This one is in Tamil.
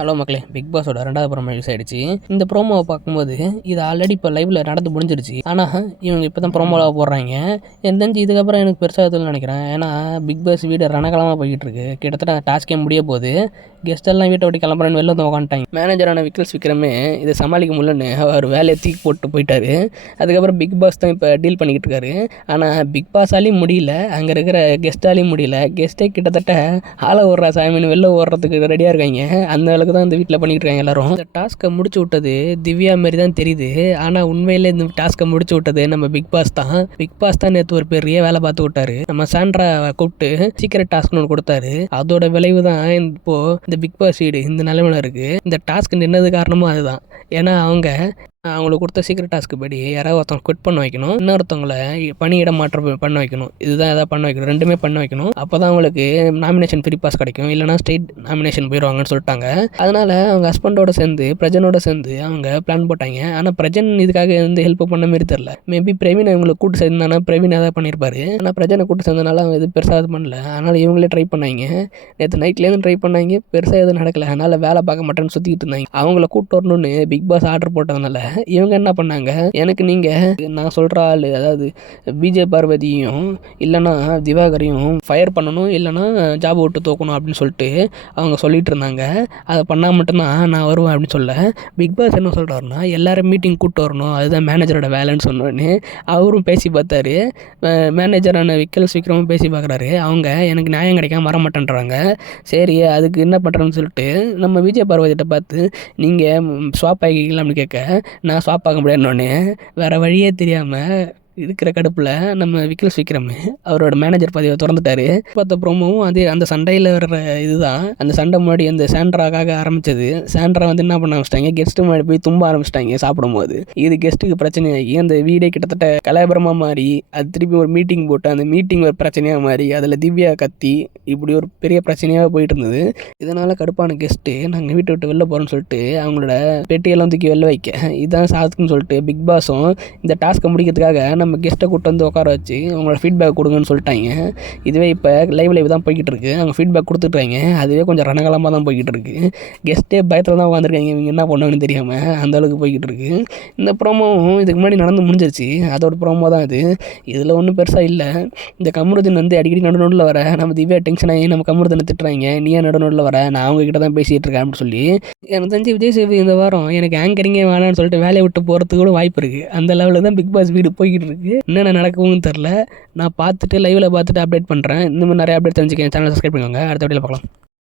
ஹலோ மக்களே, பிக் பாஸோட 2வது ப்ரோமோ ரிலீஸ் ஆயிடுச்சு. இந்த ப்ரோமோவை பார்க்கும்போது இது ஆல்ரெடி இப்போ லைவ்ல நடந்து முடிஞ்சிருச்சு. ஆனால் இவங்க இப்போ தான் ப்ரோமோவில் போடுறாங்க. எனக்கு தெரிஞ்சு இதுக்கப்புறம் எனக்கு பெருசாக எதுவும் நினைக்கிறேன். ஏன்னா பிக் பாஸ் வீடு ரணகலமாக போய்கிட்டு இருக்கு. கிட்டத்தட்ட டாஸ்கே முடிய போகுது. கெஸ்ட் எல்லாம் வீட்டை விட்டு கிளம்புறேன்னு வெளில வந்து உட்காந்துட்டாங்க. மேனேஜரான விக்கல்ஸ் விக்ரமே இதை சமாளிக்க முடியலன்னு அவர் வேலையை தூக்கி போட்டு போயிட்டாரு. அதுக்கப்புறம் பிக் பாஸ் தான் இப்போ டீல் பண்ணிக்கிட்டு இருக்காரு. ஆனால் பிக் பாஸாலையும் முடியல, அங்கே இருக்கிற கெஸ்ட்டாலையும் முடியல. கெஸ்ட்டே கிட்டத்தட்ட ஆளை ஓடுறா சாமின்னு வெளில ஓடுறதுக்கு ரெடியாக இருக்காங்க. அந்த அளவுக்கு தான் இந்த வீட்டில் பண்ணிக்கிட்டு இருக்காங்க எல்லாரும். இந்த டாஸ்க்கை முடிச்சு விட்டது திவ்யா மாரி தான் தெரியுது. ஆனால் உண்மையிலே இந்த டாஸ்க்கை முடிச்சு விட்டது நம்ம பிக் பாஸ் தான். பிக் பாஸ் தான் நேற்று ஒரு பெரிய வேலை பார்த்து விட்டாரு. நம்ம சாண்ட்ரா கூப்பிட்டு சீக்கிரம் டாஸ்க்னு ஒன்று கொடுத்தாரு. அதோட விளைவு தான் இப்போ இந்த பிக் பாஸ் வீடு இந்த நிலைமையில இருக்கு. இந்த டாஸ்க் நின்னது காரணமும் அதுதான். ஏன்னா அவங்களுக்கு கொடுத்த சீக்கிரம் டாஸ்க்கு படி யாராவது ஒருத்தவங்க குவிட் பண்ண வைக்கணும், இன்னொருத்தவங்களை பணியிட மாற்றம் பண்ண வைக்கணும். இதுதான் எதாவது பண்ண வைக்கணும், ரெண்டுமே பண்ண வைக்கணும். அப்போ தான் அவங்களுக்கு நாமினேஷன் ஃப்ரீ பாஸ் கிடைக்கும், இல்லைனா ஸ்டேட் நாமினேஷன் போயிடுவாங்கன்னு சொல்லிட்டாங்க. அதனால அவங்க ஹஸ்பண்டோட சேர்ந்து பிரஜனோட சேர்ந்து அவங்க பிளான் போட்டாங்க. ஆனால் பிரஜன் இதுக்காக வந்து ஹெல்ப் பண்ண மாரி தெரில. மேபி பிரவீன் அவங்களுக்கு கூட்டு சேர்ந்தானா பிரவீன் எதாவது பண்ணியிருப்பாரு. ஆனால் பிரஜனை கூட்டு சேர்ந்தனால அவங்க எதுவும் பெருசாக இது பண்ணல. அதனால் இவங்களே ட்ரை பண்ணாங்க. நேற்று நைட்லேருந்து ட்ரை பண்ணாங்க, பெருசாக எதுவும் நடக்கல. அதனால் வேலை பார்க்க மாட்டேன்னு சுற்றிக்கிட்டு இருந்தாங்க. அவங்கள கூப்பிட்டு வரணும்னு பிக் பாஸ் ஆர்டர் போட்டதுனால இவங்க என்ன பண்ணாங்க, எனக்கு நீங்கள் நான் சொல்கிற ஆள், அதாவது விஜய் பார்வதியும் இல்லைனா திவாகரையும் ஃபயர் பண்ணணும், இல்லைனா ஜாப் விட்டு தூக்கணும் அப்படின்னு சொல்லிட்டு அவங்க சொல்லிட்டு இருந்தாங்க. அதை பண்ணால் மட்டும்தான் நான் வருவேன் அப்படின்னு சொல்ல பிக் பாஸ் என்ன சொல்கிறாருன்னா, எல்லோரும் மீட்டிங் கூப்பிட்டு வரணும், அதுதான் மேனேஜரோட வேலைன்னு சொன்னோன்னு அவரும் பேசி பார்த்தாரு. மேனேஜரான விக்கல்ஸ் விக்ரமும் பேசி பார்க்குறாரு. அவங்க எனக்கு நியாயம் கிடைக்காம வர மாட்டேன்றாங்க. சரி, அதுக்கு என்ன பண்ணுறேன்னு சொல்லிட்டு நம்ம விஜய் பார்வதிகிட்ட பார்த்து நீங்கள் ஸ்வாப் ஆகிக்கலாம் அப்படின்னு கேட்க, நான் ஸ்வாப் பார்க்க முடியாதுன்னொன்னே வேறு வழியே தெரியாமல் இருக்கிற கடுப்பில் நம்ம விக்கல்ஸ் விக்ரம் அவரோட மேனேஜர் பதவியை திறந்துட்டாரு. பார்த்த ப்ரோமோவும் அதே அந்த சண்டையில் வர்ற இதுதான். அந்த சண்டை முன்னாடி அந்த சாண்ட்ராக்காக ஆரம்பித்தது. சாண்ட்ரா வந்து என்ன பண்ண ஆரம்பிச்சிட்டாங்க, கெஸ்ட்டு முன்னாடி போய் தும்ப ஆரம்பிச்சிட்டாங்க சாப்பிடும்போது. இது கெஸ்ட்டுக்கு பிரச்சனையாகி அந்த வீடே கிட்டத்தட்ட கலவரமாக மாறி, அது திருப்பி ஒரு மீட்டிங் போட்டு அந்த மீட்டிங் ஒரு பிரச்சனையாக மாறி அதில் திவ்யா கத்தி இப்படி ஒரு பெரிய பிரச்சனையாக போயிட்டு இருந்தது. இதனால் கடுப்பான கெஸ்ட்டு நாங்கள் வீட்டை விட்டு வெளில போகிறோன்னு சொல்லிட்டு அவங்களோட பெட்டியெல்லாம் தூக்கி வெளில வைக்க, இதுதான் சாத்துக்குன்னு சொல்லிட்டு பிக் பாஸும் இந்த டாஸ்க்கை முடிக்கிறதுக்காக நம்ம கெஸ்ட்டை கூப்பிட்டு வந்து உட்கார வச்சு அவங்களோட ஃபீட்பேக் கொடுங்கன்னு சொல்லிட்டாங்க. இதுவே இப்போ லைவ் தான் போய்கிட்டு இருக்கு. அவங்க ஃபீட்பேக் கொடுத்துட்றாங்க. அதுவே கொஞ்சம் ரணகலமாக தான் போய்கிட்டு இருக்கு. கெஸ்ட்டே பயத்தில் தான் உட்காந்துருக்காங்க, இவங்க என்ன பண்ணுவாங்கன்னு தெரியாமல் அந்த அளவுக்கு போய்கிட்டு இருக்கு. இந்த ப்ரோமோவும் இதுக்கு முன்னாடி நடந்து முடிஞ்சிருச்சு. அதோட ப்ரோமோ தான் இது. இதில் ஒன்றும் பெருசாக இல்லை. இந்த கமருதீன் வந்து அடிக்கடி நடுநோட்டில் வர நம்ம திவ்யா டென்ஷன் ஆகி நம்ம கமருதீனை திட்டுறாங்க, நீ ஏன் நடுநோட்டில் வர, நான் அவங்ககிட்ட தான் பேசிகிட்டு இருக்கேன் அப்படின்னு சொல்லி. எனக்கு தெரிஞ்சு விஜய் சேதுபதி இந்த வாரம் எனக்கு ஆங்கரிங்கே வேணான்னு சொல்லிட்டு வேலையை விட்டு போகிறதுக்கு கூட வாய்ப்பு இருக்குது. அந்த லெவலில் தான் பிக் பாஸ் வீடு போய்கிட்டு இருக்கு. என்னென்ன நடக்கும்னு தெரில. நான் பார்த்துட்டு லைவில் பார்த்துட்டு அப்டேட் பண்ணுறேன். இந்த மாதிரி நிறைய அப்டேட் தெரிஞ்சுக்கேன். சேனல் சப்ஸ்கிரைப் பண்ணுவாங்க. அடுத்த வீடியோவில் பார்க்கலாம்.